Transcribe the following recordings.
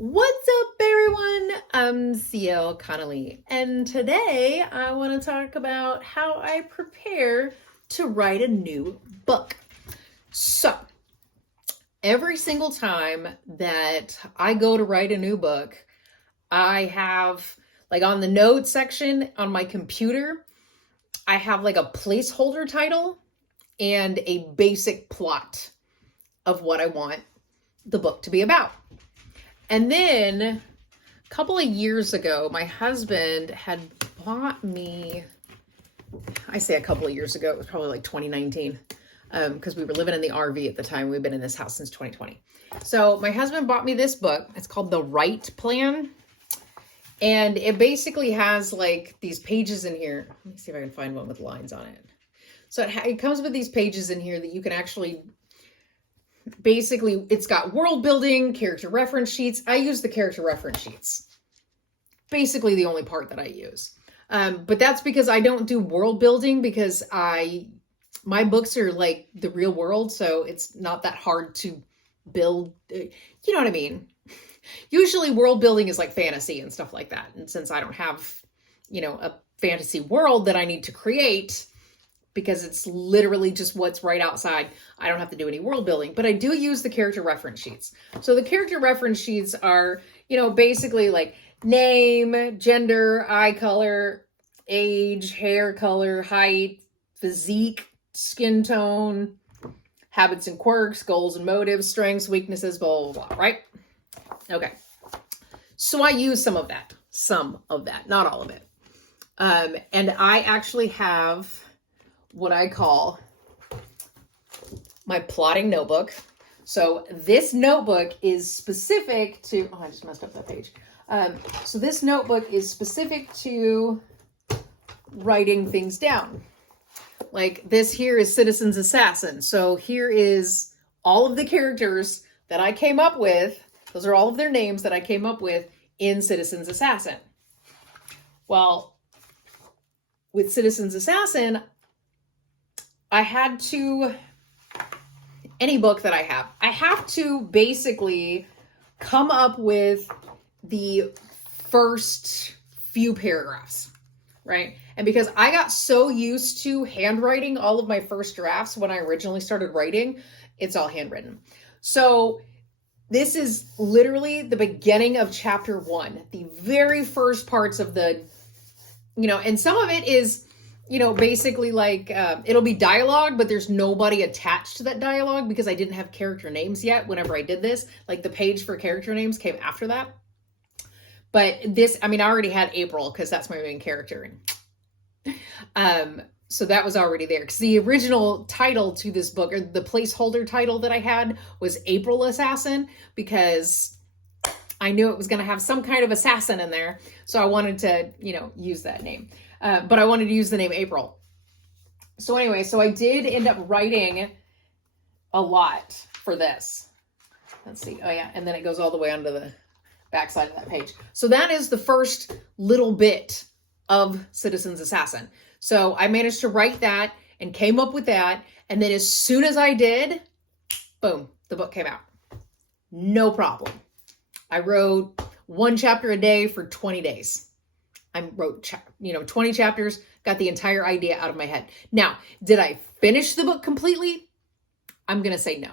What's up, everyone? I'm CL Connolly, and today I want to talk about how I prepare to write a new book. So, every single time that I go to write a new book, I have, like, on the notes section on my computer, I have like a placeholder title and a basic plot of what I want the book to be about. And then a couple of years ago, my husband had bought me, I say a couple of years ago, it was probably like 2019, because we were living in the RV at the time. We've been in this house since 2020. So my husband bought me this book. It's called The Right Plan. And it basically has like these pages in here. Let me see if I can find one with lines on it. So it comes with these pages in here that you can actually, basically, it's got world building, character reference sheets. I use the character reference sheets. Basically the only part that I use. But that's because I don't do world building because my books are like the real world. So it's not that hard to build. You know what I mean? Usually world building is like fantasy and stuff like that. And since I don't have, a fantasy world that I need to create, because it's literally just what's right outside, I don't have to do any world building, but I do use the character reference sheets. So the character reference sheets are, basically like name, gender, eye color, age, hair color, height, physique, skin tone, habits and quirks, goals and motives, strengths, weaknesses, blah, blah, blah, right? Okay. So I use some of that, not all of it. And I actually have what I call my plotting notebook. So this notebook is specific to, I just messed up that page. So this notebook is specific to writing things down. Like this here is Citizen's Assassin. So here is all of the characters that I came up with. Those are all of their names that I came up with in Citizen's Assassin. Well, with Citizen's Assassin, I had to, any book that I have to basically come up with the first few paragraphs, right? And because I got so used to handwriting all of my first drafts when I originally started writing, it's all handwritten. So this is literally the beginning of chapter 1, the very first parts of the, and some of it is, basically like, it'll be dialogue, but there's nobody attached to that dialogue because I didn't have character names yet whenever I did this. Like the page for character names came after that. But this, I already had April because that's my main character. So that was already there because the original title to this book, or the placeholder title that I had, was April Assassin, because I knew it was going to have some kind of assassin in there. So I wanted to, use that name. But I wanted to use the name April. So anyway, so I did end up writing a lot for this. Let's see. Oh yeah. And then it goes all the way onto the backside of that page. So that is the first little bit of Citizen's Assassin. So I managed to write that and came up with that. And then as soon as I did, boom, the book came out. No problem. I wrote one chapter a day for 20 days. I wrote, 20 chapters, got the entire idea out of my head. Now, did I finish the book completely? I'm going to say no.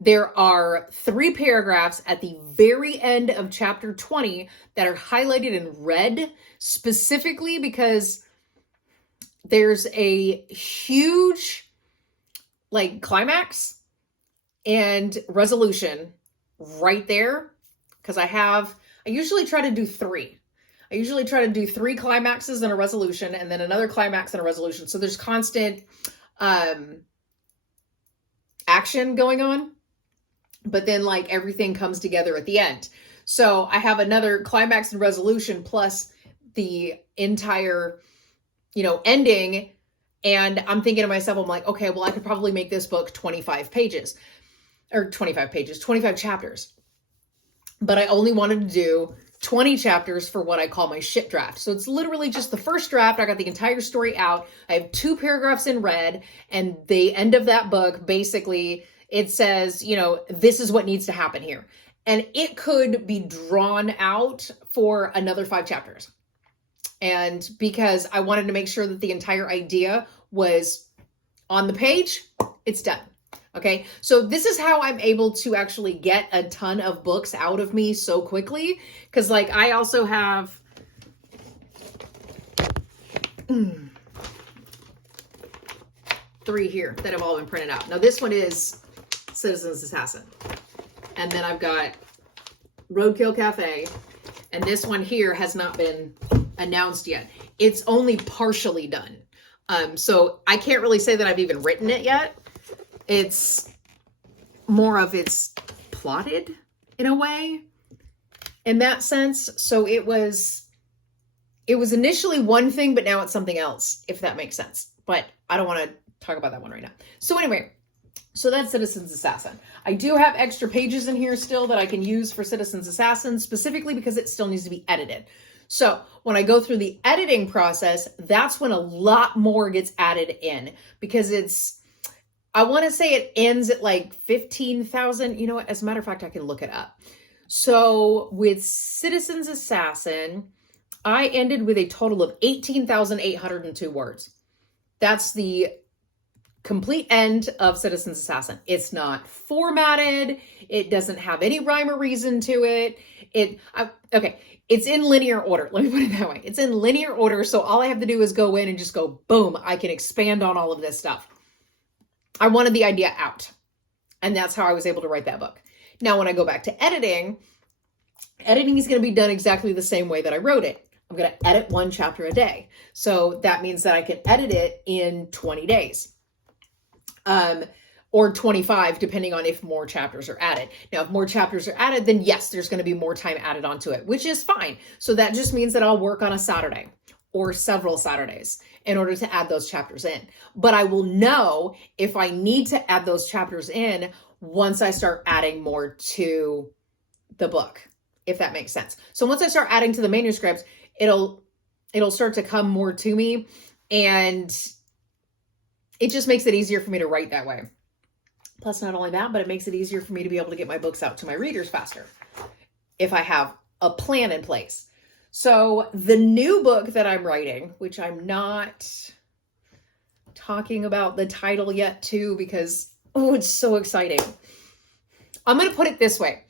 There are 3 paragraphs at the very end of chapter 20 that are highlighted in red, specifically because there's a huge climax and resolution right there. Because I usually try to do 3. I usually try to do 3 climaxes and a resolution, and then another climax and a resolution. So there's constant action going on, but then everything comes together at the end. So I have another climax and resolution plus the entire, ending. And I'm thinking to myself, I'm like, okay, well, I could probably make this book 25 chapters. But I only wanted to do 20 chapters for what I call my shit draft. So it's literally just the first draft. I got the entire story out. I have 2 paragraphs in red, and the end of that book, basically it says, this is what needs to happen here. and it could be drawn out for another 5 chapters. And because I wanted to make sure that the entire idea was on the page, it's done. Okay, so this is how I'm able to actually get a ton of books out of me so quickly. Because like I also have 3 here that have all been printed out. Now this one is Citizen's Assassin. And then I've got Roadkill Cafe. And this one here has not been announced yet. It's only partially done. So I can't really say that I've even written it yet. It's more of it's plotted in a way in that sense. So it was initially one thing, but now it's something else, if that makes sense. But I don't want to talk about that one right now. So anyway, so that's Citizen's Assassin. I do have extra pages in here still that I can use for Citizen's Assassin, specifically because it still needs to be edited. So when I go through the editing process, that's when a lot more gets added in, because I want to say it ends at like 15,000. You know what? As a matter of fact, I can look it up. So with Citizen's Assassin, I ended with a total of 18,802 words. That's the complete end of Citizen's Assassin. It's not formatted. It doesn't have any rhyme or reason to it. Okay. It's in linear order. Let me put it that way. It's in linear order. So all I have to do is go in and just go, boom, I can expand on all of this stuff. I wanted the idea out. And that's how I was able to write that book. Now, when I go back to editing is going to be done exactly the same way that I wrote it. I'm going to edit 1 chapter a day. So that means that I can edit it in 20 days. Or 25, depending on if more chapters are added. Now, if more chapters are added, then yes, there's going to be more time added onto it, which is fine. So that just means that I'll work on a Saturday or several Saturdays in order to add those chapters in. But I will know if I need to add those chapters in once I start adding more to the book, if that makes sense. So once I start adding to the manuscripts, it'll start to come more to me, and it just makes it easier for me to write that way. Plus, not only that, but it makes it easier for me to be able to get my books out to my readers faster if I have a plan in place. So the new book that I'm writing, which I'm not talking about the title yet too, because, oh, it's so exciting. I'm going to put it this way.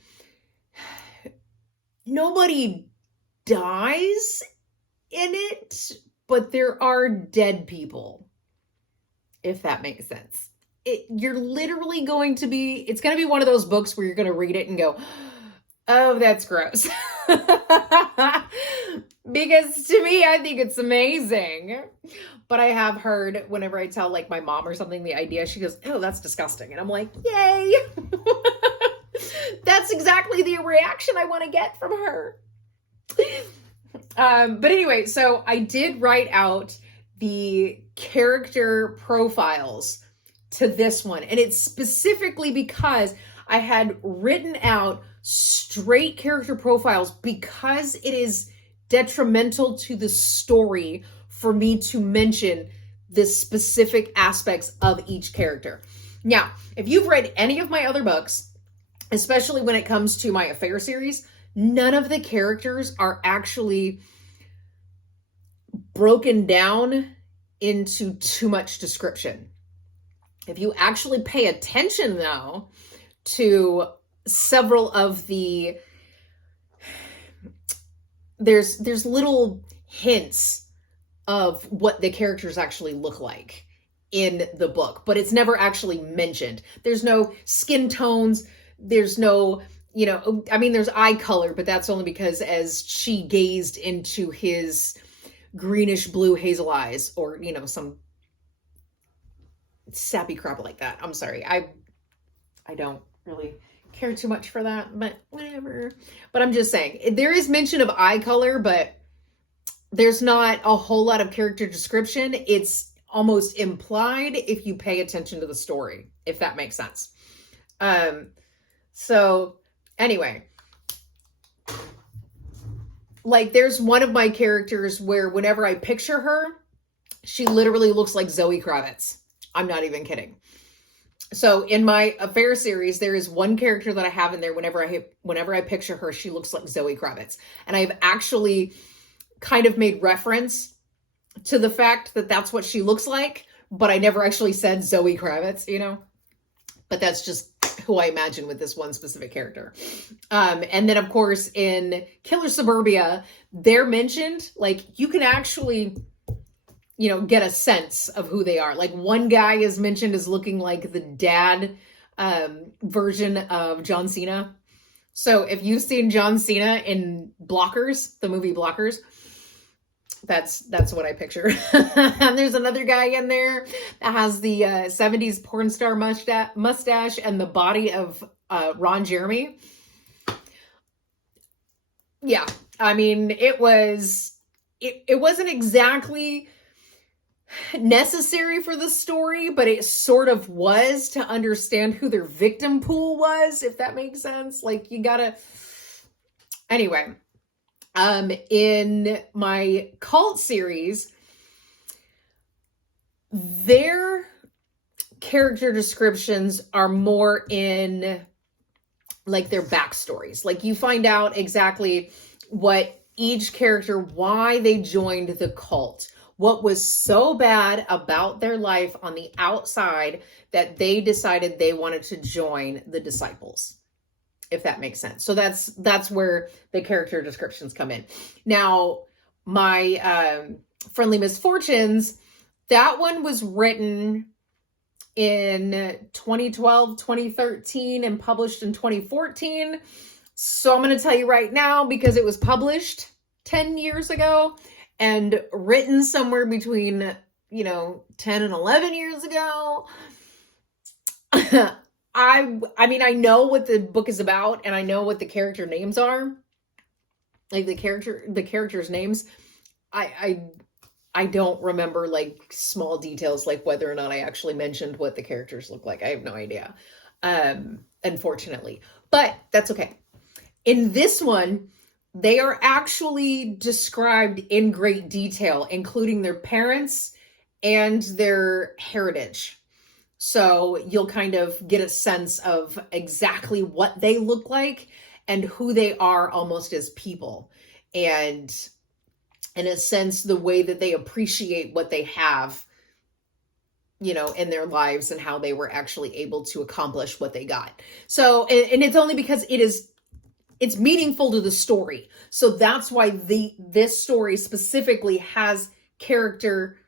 Nobody dies in it, but there are dead people, if that makes sense. You're literally going to be, it's going to be one of those books where you're going to read it and go, oh, that's gross. Because to me, I think it's amazing. But I have heard whenever I tell like my mom or something the idea, she goes, oh, that's disgusting. And I'm like, yay. That's exactly the reaction I want to get from her. But anyway, so I did write out the character profiles to this one. And it's specifically because I had written out straight character profiles because it is detrimental to the story for me to mention the specific aspects of each character. Now, if you've read any of my other books, especially when it comes to my Affair series, none of the characters are actually broken down into too much description. If you actually pay attention, though, to several of there's little hints of what the characters actually look like in the book, but it's never actually mentioned. There's no skin tones. There's no, there's eye color, but that's only because as she gazed into his greenish blue hazel eyes, or, some sappy crap like that. I'm sorry. I don't really care too much for that, but whatever. But I'm just saying, there is mention of eye color, but there's not a whole lot of character description. It's almost implied if you pay attention to the story, if that makes sense. So anyway, like there's one of my characters where whenever I picture her, she literally looks like Zoe Kravitz. I'm not even kidding. So in my Affair series, there is one character that I have in there. Whenever I picture her, she looks like Zoe Kravitz. And I've actually kind of made reference to the fact that that's what she looks like, but I never actually said Zoe Kravitz, you know? But that's just who I imagine with this one specific character. And then, of course, in Killer Suburbia, they're mentioned. Like, you can actually, you know, get a sense of who they are. Like, one guy is mentioned as looking like the dad version of John Cena. So if you've seen John Cena in Blockers, the movie Blockers, that's what I picture. And there's another guy in there that has the 70s porn star mustache and the body of Ron Jeremy. Yeah, I mean, it wasn't exactly necessary for the story, but it sort of was to understand who their victim pool was, if that makes sense. Like, you gotta... Anyway, in my cult series, their character descriptions are more in like their backstories. Like, you find out exactly what each character, why they joined the cult, what was so bad about their life on the outside that they decided they wanted to join the disciples, if that makes sense. So that's where the character descriptions come in. Now, my Friendly Misfortunes, that one was written in 2012, 2013, and published in 2014. So I'm going to tell you right now, because it was published 10 years ago and written somewhere between, 10 and 11 years ago. I mean, I know what the book is about, and I know what the character names are. Like, the characters' names. I don't remember, like, small details, like whether or not I actually mentioned what the characters look like. I have no idea, unfortunately. But that's okay. In this one, they are actually described in great detail, including their parents and their heritage. So you'll kind of get a sense of exactly what they look like and who they are almost as people. And in a sense, the way that they appreciate what they have, in their lives, and how they were actually able to accomplish what they got. So, and it's only because it's meaningful to the story. So that's why this story specifically has character,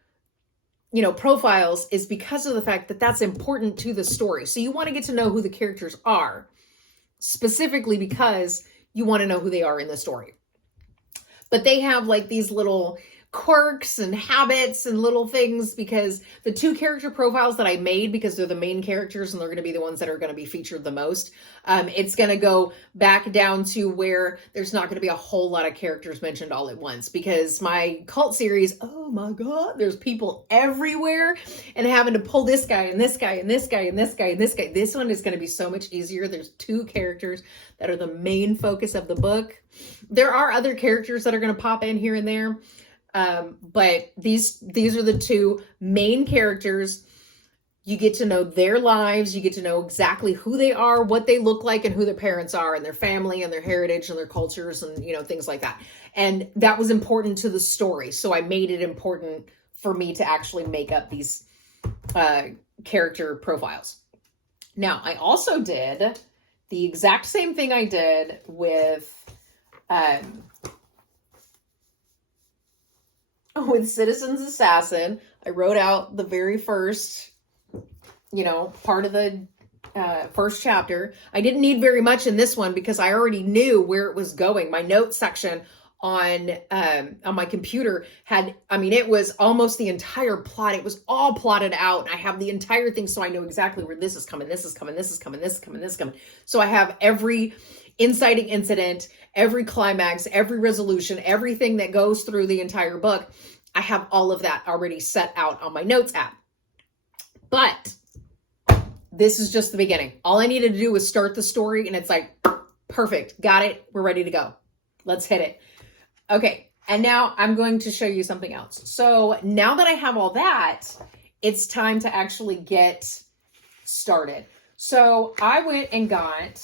profiles, is because of the fact that that's important to the story. So you want to get to know who the characters are, specifically because you want to know who they are in the story. But they have like these little quirks and habits and little things, because the two character profiles that I made, because they're the main characters and they're going to be the ones that are going to be featured the most, it's going to go back down to where there's not going to be a whole lot of characters mentioned all at once, because my cult series, oh my God, there's people everywhere, and having to pull this guy and this guy and this guy and this guy and this guy. This one is going to be so much easier. There's two characters that are the main focus of the book. There are other characters that are going to pop in here and there. But these are the two main characters. You get to know their lives. You get to know exactly who they are, what they look like, and who their parents are, and their family, and their heritage, and their cultures, and, things like that. And that was important to the story. So I made it important for me to actually make up these, character profiles. Now, I also did the exact same thing I did with Citizen's Assassin. I wrote out the very first, part of the first chapter. I didn't need very much in this one because I already knew where it was going. My notes section on my computer it was almost the entire plot. It was all plotted out. I have the entire thing, so I know exactly where this is coming, this is coming, this is coming, this is coming, this is coming. So I have every inciting incident, every climax, every resolution, everything that goes through the entire book. I have all of that already set out on my notes app. But this is just the beginning. All I needed to do was start the story, and it's like, perfect, got it, we're ready to go. Let's hit it. Okay, and now I'm going to show you something else. So now that I have all that, it's time to actually get started. So I went and got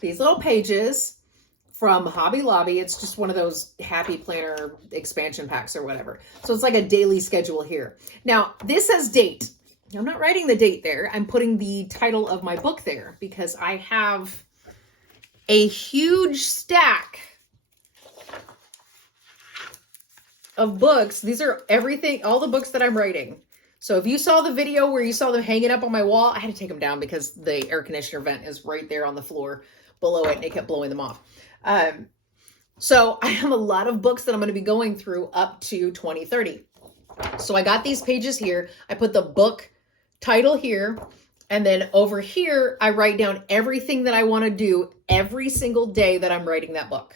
these little pages from Hobby Lobby. It's just one of those Happy Planner expansion packs or whatever. So it's like a daily schedule here. Now, this says date. I'm not writing the date there. I'm putting the title of my book there because I have a huge stack of books. These are everything, all the books that I'm writing. So if you saw the video where you saw them hanging up on my wall, I had to take them down because the air conditioner vent is right there on the floor below it and it kept blowing them off. So I have a lot of books that I'm going to be going through up to 2030. So I got these pages here. I put the book title here. And then over here, I write down everything that I want to do every single day that I'm writing that book.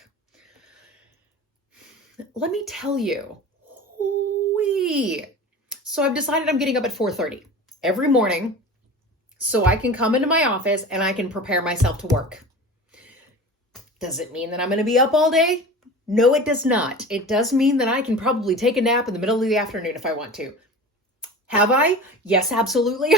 Let me tell you, so I've decided I'm getting up at 4:30 every morning so I can come into my office and I can prepare myself to work. Does it mean that I'm going to be up all day? No, it does not. It does mean that I can probably take a nap in the middle of the afternoon if I want to. Have I? Yes, absolutely.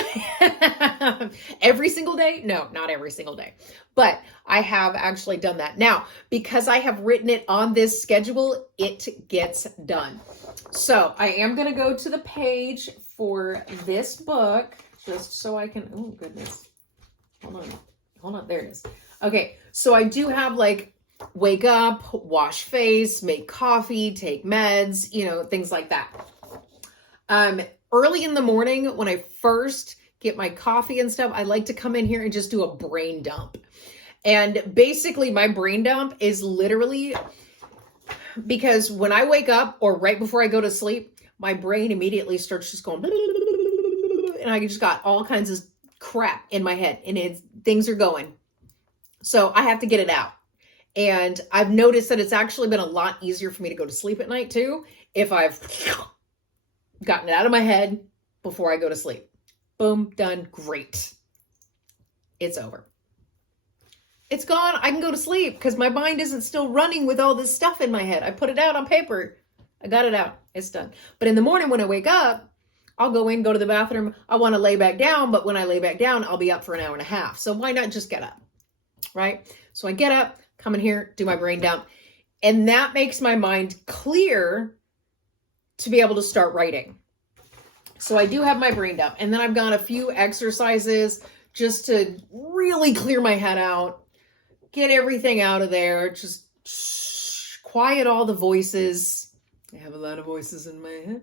Every single day? No, not every single day. But I have actually done that. Now, because I have written it on this schedule, it gets done. So I am going to go to the page for this book just so I can, oh goodness. Hold on. There it is. Okay. So I do have like wake up, wash face, make coffee, take meds, things like that. Early in the morning, when I first get my coffee and stuff, I like to come in here and just do a brain dump. And basically my brain dump is literally because when I wake up or right before I go to sleep, my brain immediately starts just going, and I just got all kinds of crap in my head and things are going. So I have to get it out. And I've noticed that it's actually been a lot easier for me to go to sleep at night too, if I've gotten it out of my head before I go to sleep. Boom, done, great. It's over. It's gone. I can go to sleep because my mind isn't still running with all this stuff in my head. I put it out on paper. I got it out. It's done. But in the morning when I wake up, I'll go in, go to the bathroom. I want to lay back down, but when I lay back down, I'll be up for an hour and a half. So why not just get up, right? So I get up, come in here, do my brain dump, and that makes my mind clear to be able to start writing. So I do have my brain dump, and then I've got a few exercises just to really clear my head out, get everything out of there, just quiet all the voices. I have a lot of voices in my head.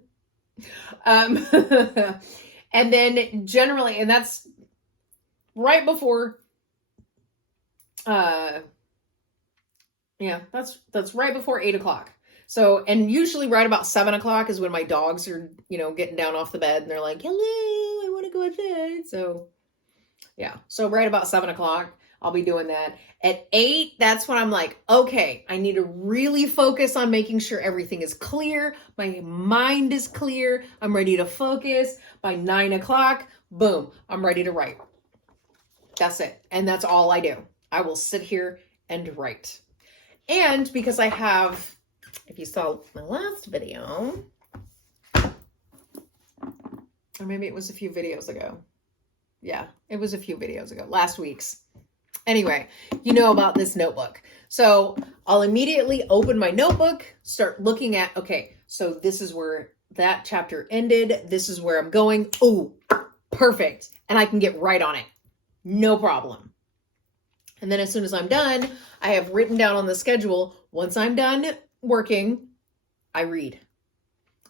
And then generally, and that's right before, that's right before 8 o'clock. So, and usually right about 7 o'clock is when my dogs are, getting down off the bed and they're like, hello, I want to go outside. So yeah. So right about 7 o'clock, I'll be doing that. At 8, that's when I'm like, okay, I need to really focus on making sure everything is clear. My mind is clear. I'm ready to focus. By 9 o'clock, boom, I'm ready to write. That's it. And that's all I do. I will sit here and write. And because I have, if you saw my last video, or maybe it was a few videos ago. Yeah, it was a few videos ago, last week's. Anyway, you know about this notebook. So I'll immediately open my notebook, start looking at, okay, so this is where that chapter ended. This is where I'm going. Oh, perfect. And I can get right on it. No problem. And then as soon as I'm done, I have written down on the schedule, once I'm done working, I read.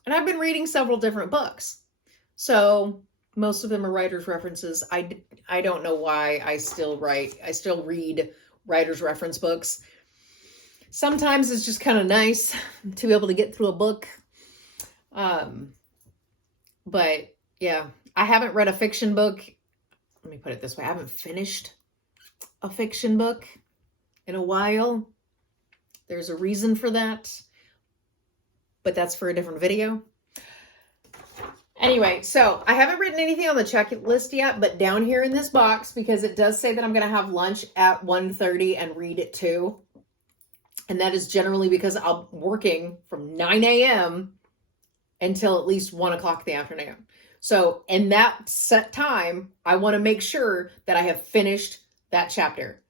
And I've been reading several different books. So most of them are writer's references. I don't know why I still read writer's reference books. Sometimes it's just kind of nice to be able to get through a book. But yeah, I haven't read a fiction book. Let me put it this way. I haven't finished a fiction book in a while. There's a reason for that, but that's for a different video. Anyway, so I haven't written anything on the checklist yet, but down here in this box, because it does say that I'm going to have lunch at 1:30 and read it too. And that is generally because I'm working from 9 a.m. until at least 1 o'clock in the afternoon. So in that set time, I want to make sure that I have finished that chapter.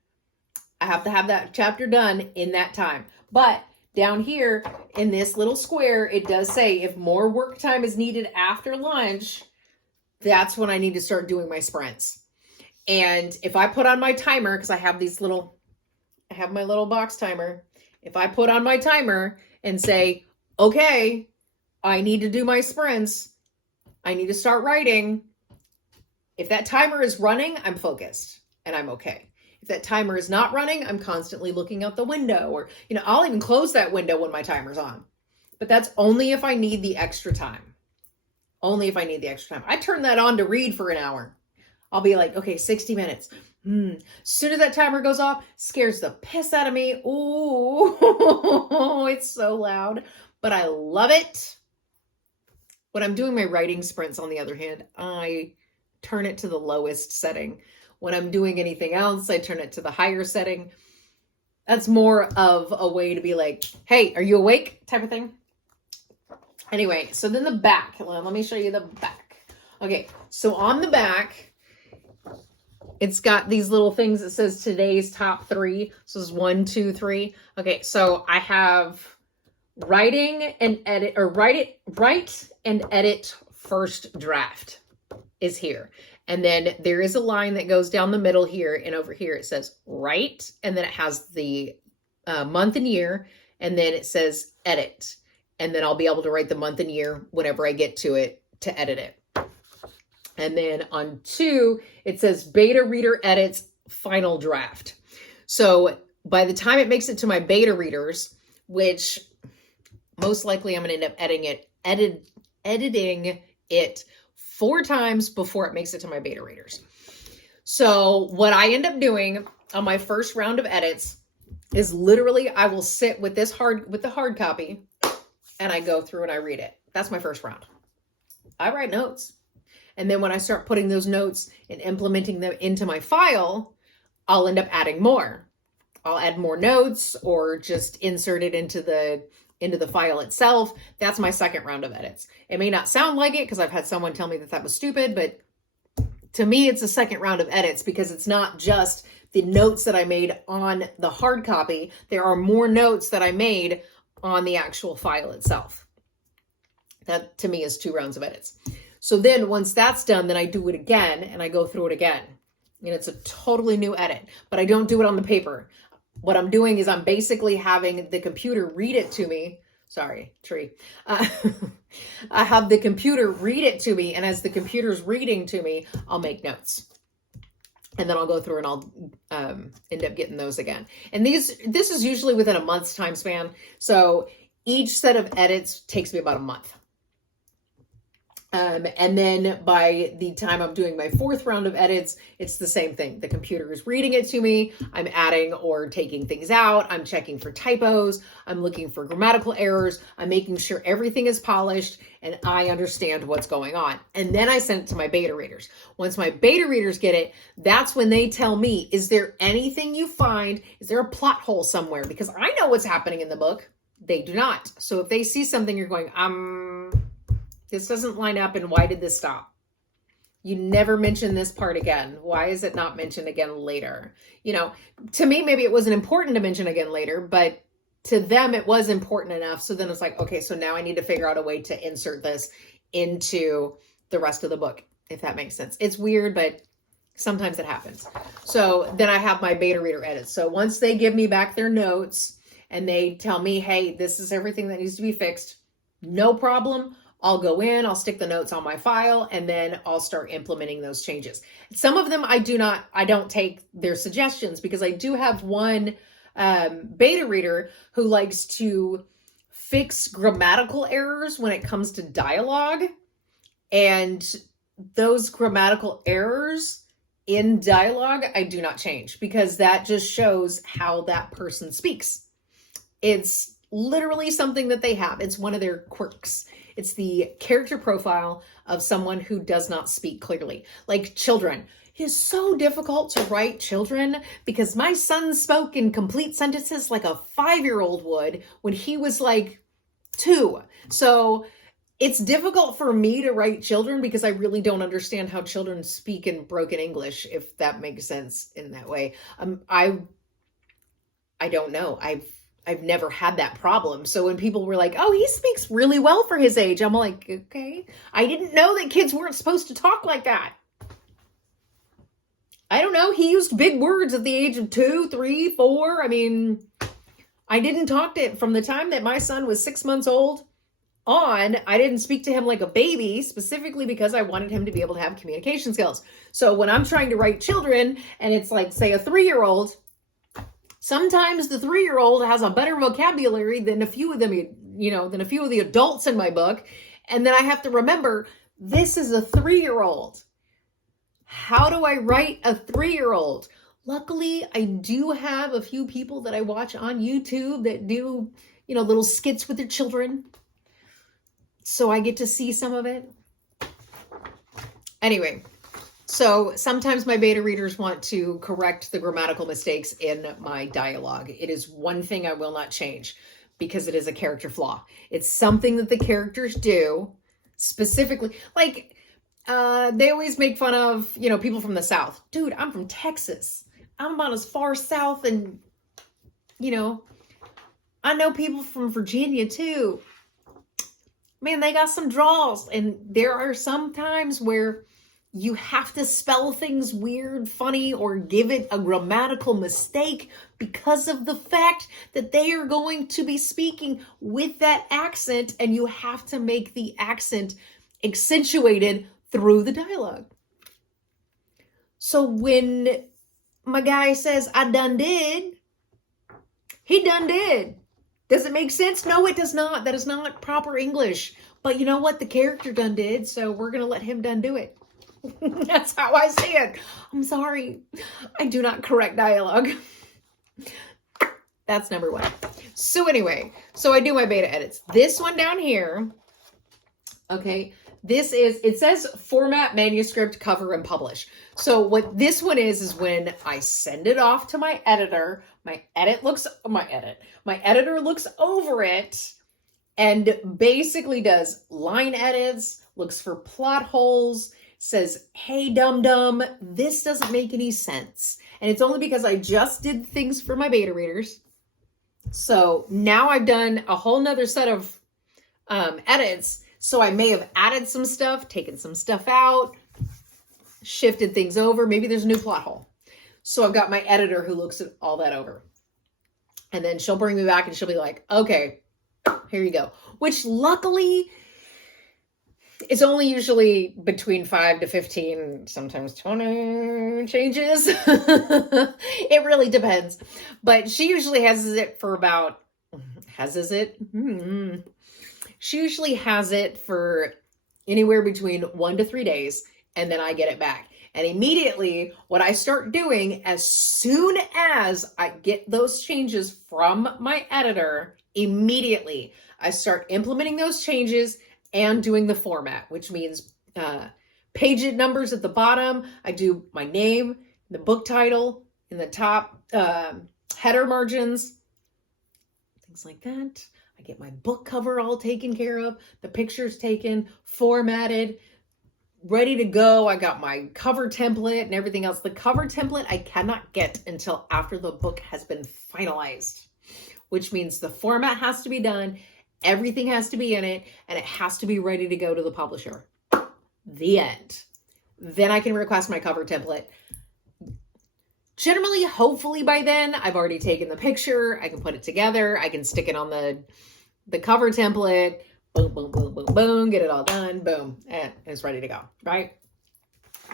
I have to have that chapter done in that time. But down here in this little square, it does say if more work time is needed after lunch, that's when I need to start doing my sprints. And if I put on my timer, because I have my little box timer. If I put on my timer and say, okay, I need to do my sprints, I need to start writing. If that timer is running, I'm focused and I'm okay. If that timer is not running, I'm constantly looking out the window, or, I'll even close that window when my timer's on. But that's only if I need the extra time. Only if I need the extra time. I turn that on to read for an hour. I'll be like, okay, 60 minutes. As soon as that timer goes off, scares the piss out of me. Ooh, it's so loud, but I love it. When I'm doing my writing sprints, on the other hand, I turn it to the lowest setting. When I'm doing anything else, I turn it to the higher setting. That's more of a way to be like, hey, are you awake? Type of thing. Anyway, so then the back. Let me show you the back. Okay, so on the back, it's got these little things that says today's top 3. So this is 1, 2, 3. Okay, so I have write and edit first draft is here. And then there is a line that goes down the middle here, and over here it says write, and then it has the month and year, and then it says edit. And then I'll be able to write the month and year whenever I get to it to edit it. And then on 2, it says beta reader edits final draft. So by the time it makes it to my beta readers, which most likely I'm going to end up editing it 4 times before it makes it to my beta readers. So what I end up doing on my first round of edits is literally I will sit with the hard copy, and I go through and I read it. That's my first round. I write notes. And then when I start putting those notes and implementing them into my file, I'll end up adding more. I'll add more notes or just insert it into the file itself. That's my second round of edits. It may not sound like it because I've had someone tell me that was stupid, but to me, it's a second round of edits because it's not just the notes that I made on the hard copy. There are more notes that I made on the actual file itself. That to me is 2 rounds of edits. So then once that's done, then I do it again and I go through it again. And it's a totally new edit, but I don't do it on the paper. What I'm doing is I'm basically having the computer read it to me. Sorry, tree. I have the computer read it to me, and as the computer's reading to me, I'll make notes. And then I'll go through and I'll end up getting those again. And this is usually within a month's time span. So each set of edits takes me about a month. And then by the time I'm doing my 4th round of edits, it's the same thing. The computer is reading it to me. I'm adding or taking things out. I'm checking for typos. I'm looking for grammatical errors. I'm making sure everything is polished and I understand what's going on. And then I send it to my beta readers. Once my beta readers get it, that's when they tell me, is there anything you find? Is there a plot hole somewhere? Because I know what's happening in the book. They do not. So if they see something, you're going, this doesn't line up, and why did this stop? You never mention this part again. Why is it not mentioned again later? To me, maybe it wasn't important to mention again later, but to them, it was important enough. So then it's like, okay, so now I need to figure out a way to insert this into the rest of the book, if that makes sense. It's weird, but sometimes it happens. So then I have my beta reader edits. So once they give me back their notes and they tell me, hey, this is everything that needs to be fixed, no problem. I'll go in, I'll stick the notes on my file, and then I'll start implementing those changes. Some of them I don't take their suggestions because I do have one beta reader who likes to fix grammatical errors when it comes to dialogue. And those grammatical errors in dialogue, I do not change because that just shows how that person speaks. It's literally something that they have. It's one of their quirks. It's the character profile of someone who does not speak clearly. Like children. It is so difficult to write children because my son spoke in complete sentences like a 5-year-old would when he was like 2. So it's difficult for me to write children because I really don't understand how children speak in broken English, if that makes sense in that way. I don't know. I've never had that problem. So when people were like, "Oh, he speaks really well for his age," I'm like, "Okay." I didn't know that kids weren't supposed to talk like that. I don't know. He used big words at the age of 2, 3, 4. I mean, I didn't talk to him from the time that my son was 6 months old on. I didn't speak to him like a baby, specifically because I wanted him to be able to have communication skills. So when I'm trying to write children and it's like, say, a 3-year-old, sometimes the 3-year-old has a better vocabulary than a few of them, than a few of the adults in my book. And then I have to remember, this is a 3-year-old. How do I write a 3-year-old? Luckily, I do have a few people that I watch on YouTube that do, little skits with their children. So I get to see some of it. Anyway, so sometimes my beta readers want to correct the grammatical mistakes in my dialogue. It is one thing I will not change because it is a character flaw. It's something that the characters do specifically. Like, they always make fun of, people from the South. Dude, I'm from Texas. I'm about as far south and, I know people from Virginia too. Man, they got some draws. And there are some times where you have to spell things weird, funny, or give it a grammatical mistake because of the fact that they are going to be speaking with that accent, and you have to make the accent accentuated through the dialogue. So when my guy says, "I done did," he done did. Does it make sense? No, it does not. That is not proper English. But you know what? The character done did, so we're going to let him done do it. That's how I see it. I'm sorry. I do not correct dialogue. That's number one. So anyway, so I do my beta edits. This one down here, okay, it says format, manuscript, cover, and publish. So what this one is when I send it off to my editor, my editor looks over it and basically does line edits, looks for plot holes, says, "Hey, dum-dum, this doesn't make any sense." And it's only because I just did things for my beta readers. So now I've done a whole nother set of edits. So I may have added some stuff, taken some stuff out, shifted things over. Maybe there's a new plot hole. So I've got my editor who looks at all that over. And then she'll bring me back and she'll be like, "Okay, here you go." Which luckily is only usually between 5 to 15, sometimes 20 changes. It really depends. But she usually has it for about, She usually has it for anywhere between 1 to 3 days, and then I get it back. And immediately, what I start doing as soon as I get those changes from my editor, immediately I start implementing those changes and doing the format, which means page numbers at the bottom. I do my name, the book title, in the top header margins, things like that. I get my book cover all taken care of, the pictures taken, formatted, ready to go. I got my cover template and everything else. The cover template I cannot get until after the book has been finalized, which means the format has to be done, everything has to be in it, and it has to be ready to go to the publisher. The end. Then I can request my cover template. Generally, hopefully by then, I've already taken the picture. I can put it together. I can stick it on the cover template. Boom, boom, boom, boom, boom. Get it all done. Boom. And it's ready to go, right?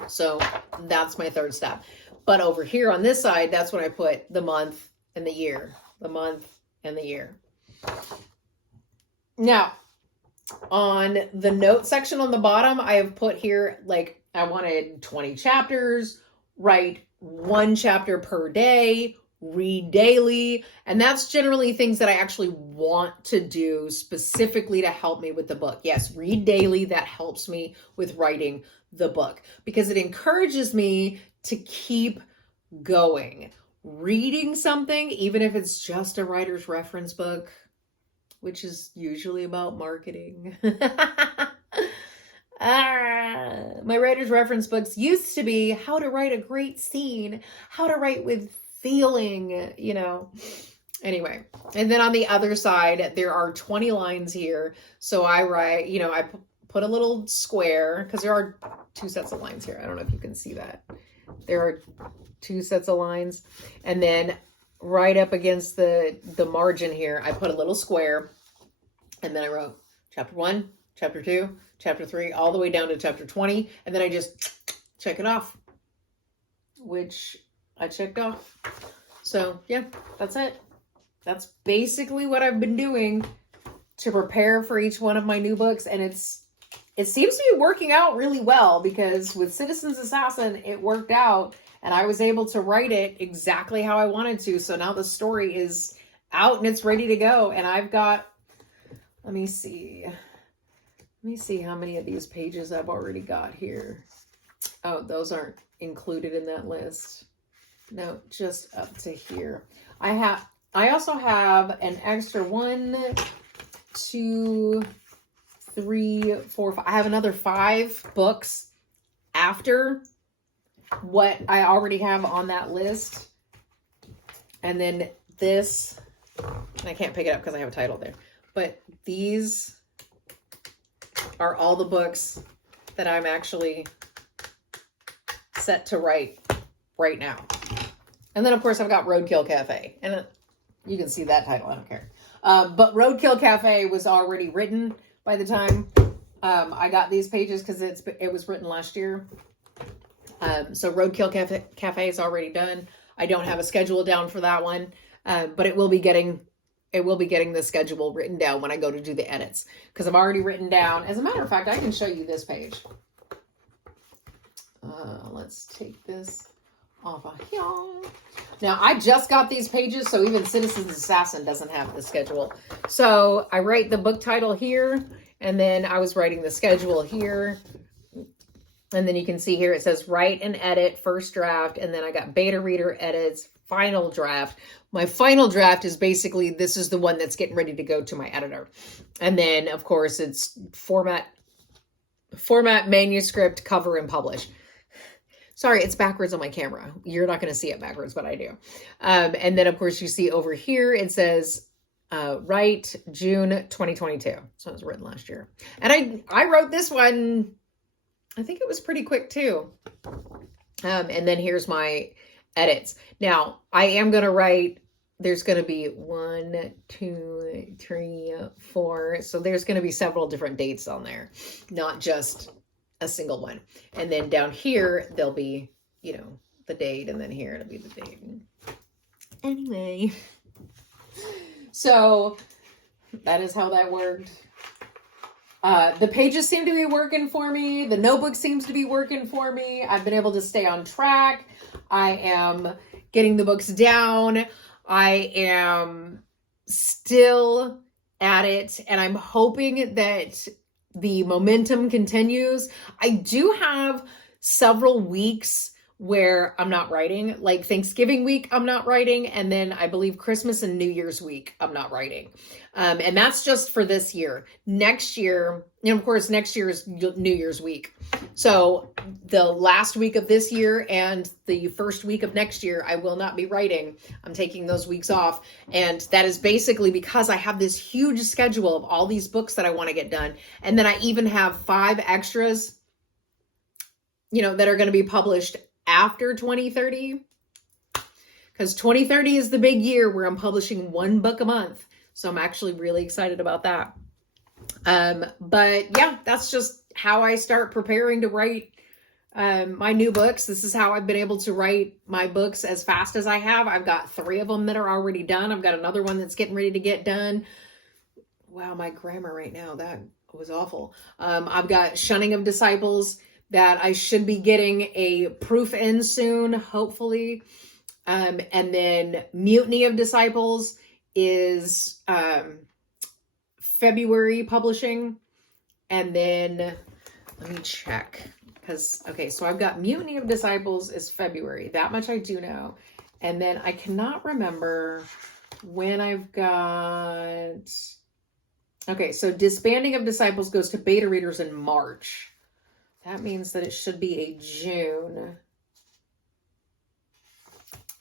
So that's my third step. But over here on this side, that's when I put the month and the year. The month and the year. Now, on the note section on the bottom, I have put here, like, I wanted 20 chapters, write 1 chapter per day, read daily. And that's generally things that I actually want to do specifically to help me with the book. Yes, read daily. That helps me with writing the book because it encourages me to keep going. Reading something, even if it's just a writer's reference book, which is usually about marketing. My writer's reference books used to be how to write a great scene, how to write with feeling, you know. Anyway, and then on the other side, there are 20 lines here. So I write, you know, I put a little square because there are 2 sets of lines here. I don't know if you can see that. There are 2 sets of lines. And then right up against the margin here, I put a little square. And then I wrote chapter 1, chapter 2, chapter 3, all the way down to chapter 20. And then I just check it off, which I checked off. So yeah, that's it. That's basically what I've been doing to prepare for each one of my new books. And it seems to be working out really well, because with Citizen's Assassin, it worked out and I was able to write it exactly how I wanted to. So now the story is out and it's ready to go. And I've got, let me see how many of these pages I've already got here. Oh, those aren't included in that list. No, just up to here. I also have an extra 1, 2, 3, 4, 5. I have another 5 books after what I already have on that list. And then this, and I can't pick it up because I have a title there, but these are all the books that I'm actually set to write right now. And then of course I've got Roadkill Cafe, and you can see that title, I don't care. But Roadkill Cafe was already written by the time I got these pages, because it was written last year. So Roadkill Cafe is already done. I don't have a schedule down for that one, but it will be getting the schedule written down when I go to do the edits, because I've already written down. As a matter of fact, I can show you this page. Let's take this off of here. Now, I just got these pages, so even Citizen's Assassin doesn't have the schedule. So I write the book title here, and then I was writing the schedule here. And then you can see here it says write and edit, first draft, and then I got beta reader edits, final draft. My final draft is basically, this is the one that's getting ready to go to my editor. And then, of course, it's format, manuscript, cover, and publish. Sorry, it's backwards on my camera. You're not going to see it backwards, but I do. And then, of course, you see over here, it says, write June 2022. So it was written last year. And I wrote this one, I think it was pretty quick too. And then here's my edits. Now, I am going to write, there's going to be 1, 2, 3, 4. So there's going to be several different dates on there, not just a single one. And then down here, there'll be, you know, the date, and then here it'll be the date. Anyway, so that is how that worked. The pages seem to be working for me. The notebook seems to be working for me. I've been able to stay on track. I am getting the books down. I am still at it, and I'm hoping that the momentum continues. I do have several weeks where I'm not writing, like Thanksgiving week, I'm not writing. And then I believe Christmas and New Year's week, I'm not writing. And that's just for this year. Next year, and of course, next year is New Year's week. So the last week of this year and the first week of next year, I will not be writing. I'm taking those weeks off. And that is basically because I have this huge schedule of all these books that I want to get done. And then I even have 5 extras, you know, that are going to be published after 2030, because 2030 is the big year where I'm publishing 1 book a month. So I'm actually really excited about that. But yeah, that's just how I start preparing to write my new books. This is how I've been able to write my books as fast as I have. I've got 3 of them that are already done. I've got another one that's getting ready to get done. Wow, my grammar right now, that was awful. I've got Shunning of Disciples that I should be getting a proof in soon, hopefully. And then Mutiny of Disciples is February publishing. And then let me check, because, okay, so I've got Mutiny of Disciples is February. That much I do know. And then I cannot remember when I've got Okay, so disbanding of disciples goes to beta readers in March. That means that it should be a June.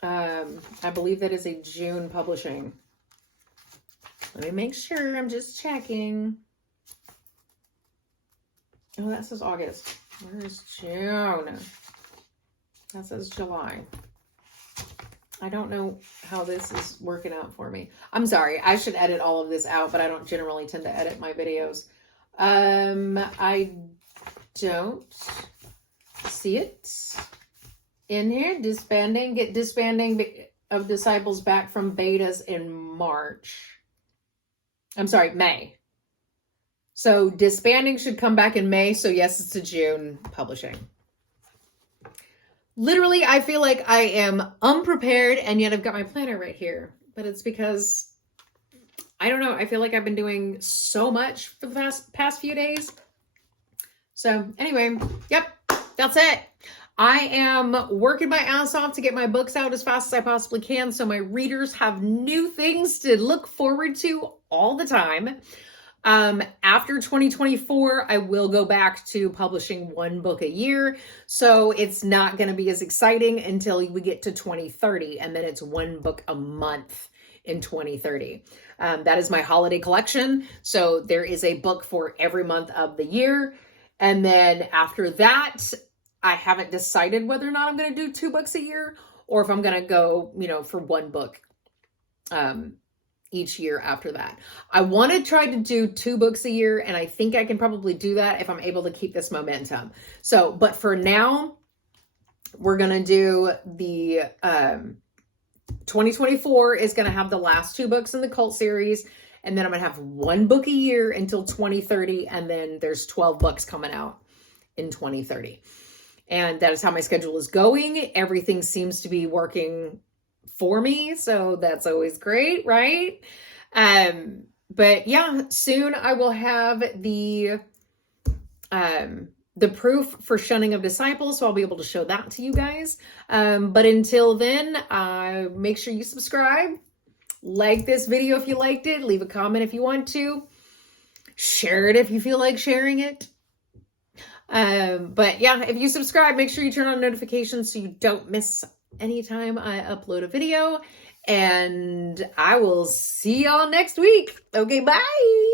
I believe that is a June publishing. Let me make sure. I'm just checking. Oh, that says August. Where is June? That says July. I don't know how this is working out for me. I'm sorry. I should edit all of this out, but I don't generally tend to edit my videos. I don't see it in here. Disbanding. Get disbanding of disciples back from betas in March. I'm sorry, May. So disbanding should come back in May. So yes, it's a June publishing. Literally, I feel like I am unprepared, and yet I've got my planner right here. But it's because, I don't know, I feel like I've been doing so much for the past few days. So anyway, yep, that's it. I am working my ass off to get my books out as fast as I possibly can, so my readers have new things to look forward to all the time. After 2024, I will go back to publishing one book a year. So it's not going to be as exciting until we get to 2030. And then it's one book a month in 2030. That is my holiday collection. So there is a book for every month of the year. And then after that, I haven't decided whether or not I'm going to do 2 books a year or if I'm going to go, for one book, each year after that. I want to try to do 2 books a year, and I think I can probably do that if I'm able to keep this momentum. So, but for now, we're going to do the 2024 is going to have the last 2 books in the cult series, and then I'm going to have 1 book a year until 2030, and then there's 12 books coming out in 2030. And that is how my schedule is going. Everything seems to be working for me, so that's always great, right? But yeah, soon I will have the proof for shunning of disciples, so I'll be able to show that to you guys. But until then, make sure you subscribe, like this video if you liked it, leave a comment if you want to, share it if you feel like sharing it. But yeah, if you subscribe, make sure you turn on notifications so you don't miss anytime I upload a video, and I will see y'all next week. Okay, bye.